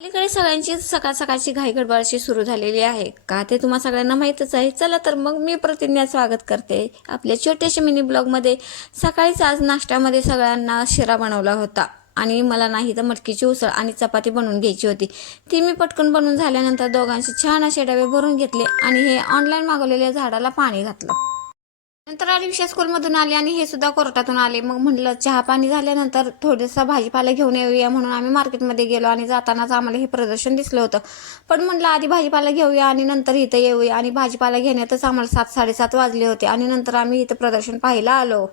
अलीकडे सगळ्यांची सकाळ सकाळची घाई गडबड सुरू झालेली आहे का ते तुम्हा सगळ्यांना माहीतच आहे. चला तर मग मी प्रतिज्ञा स्वागत करते आपल्या छोट्याशा मिनी ब्लॉगमध्ये. सकाळीच आज नाश्त्यामध्ये सगळ्यांना शिरा बनवला होता आणि मला नाही तर मटकीची उसळ आणि चपाती बनवून घ्यायची होती. ती मी पटकन बनवून झाल्यानंतर दोघांचे छान असे डबे भरून घेतले आणि हे ऑनलाईन मागवलेल्या झाडाला पाणी घातलं. नंतर आली स्कूलमधून आले आणि हे सुद्धा कोर्टातून आले. मग म्हटलं चहा पाणी झाल्यानंतर थोडासा भाजीपाला घेऊन येऊया म्हणून आम्ही मार्केटमध्ये गेलो आणि जातानाच आम्हाला हे प्रदर्शन दिसलं होतं. पण म्हटलं आधी भाजीपाला घेऊया आणि नंतर इथं येऊया, आणि भाजीपाला घेण्यातच आम्हाला 7-7:30 वाजले होते आणि नंतर आम्ही इथं प्रदर्शन पाहायला आलो.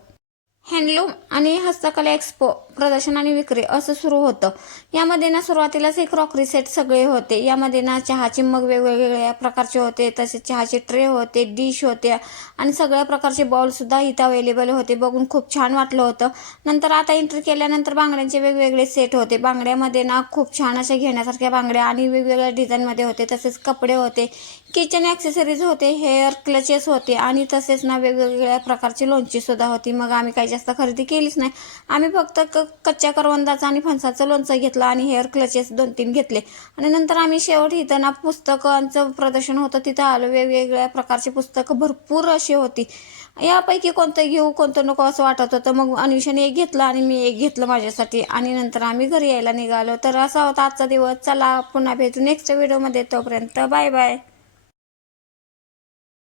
हँडलूम आणि हस्तकला एक्सपो प्रदर्शन आणि विक्री असं सुरू होतं. यामध्ये ना सुरुवातीलाच एक क्रॉकरी सेट सगळे होते. यामध्ये ना चहाचे मग वेगवेगळ्या प्रकारचे होते, तसेच चहाचे ट्रे होते, डिश होते आणि सगळ्या प्रकारचे बॉल सुद्धा इथं अवेलेबल होते. बघून खूप छान वाटलं होतं. नंतर आता एंट्री केल्यानंतर बांगड्यांचे वेगवेगळे सेट होते. बांगड्यामध्ये ना खूप छान अशा घेण्यासारख्या बांगड्या आणि वेगवेगळ्या डिझाईनमध्ये होते. तसेच कपडे होते, किचन ॲक्सेसरीज होते, हेअर क्लचेस होते आणि तसेच ना वेगवेगळ्या प्रकारची लोणची सुद्धा होती. मग आम्ही काही जास्त खरेदी केलीच नाही. आम्ही फक्त कच्च्या करवंदाचं आणि फणसाचं लोणचं घेतलं आणि हेअर क्लचेस 2-3 घेतले आणि नंतर आम्ही शेवट इथं ना पुस्तकांचं प्रदर्शन होतं तिथं आलो. वेगवेगळ्या प्रकारची पुस्तकं भरपूर अशी होती. यापैकी कोणतं घेऊ कोणतं नको असं वाटत होतं. मग अनुषाने एक घेतलं आणि मी एक घेतलं माझ्यासाठी आणि नंतर आम्ही घरी यायला निघालो. तर असा होता आजचा दिवस. चला पुन्हा भेटू नेक्स्ट व्हिडिओमध्ये. तोपर्यंत बाय बाय.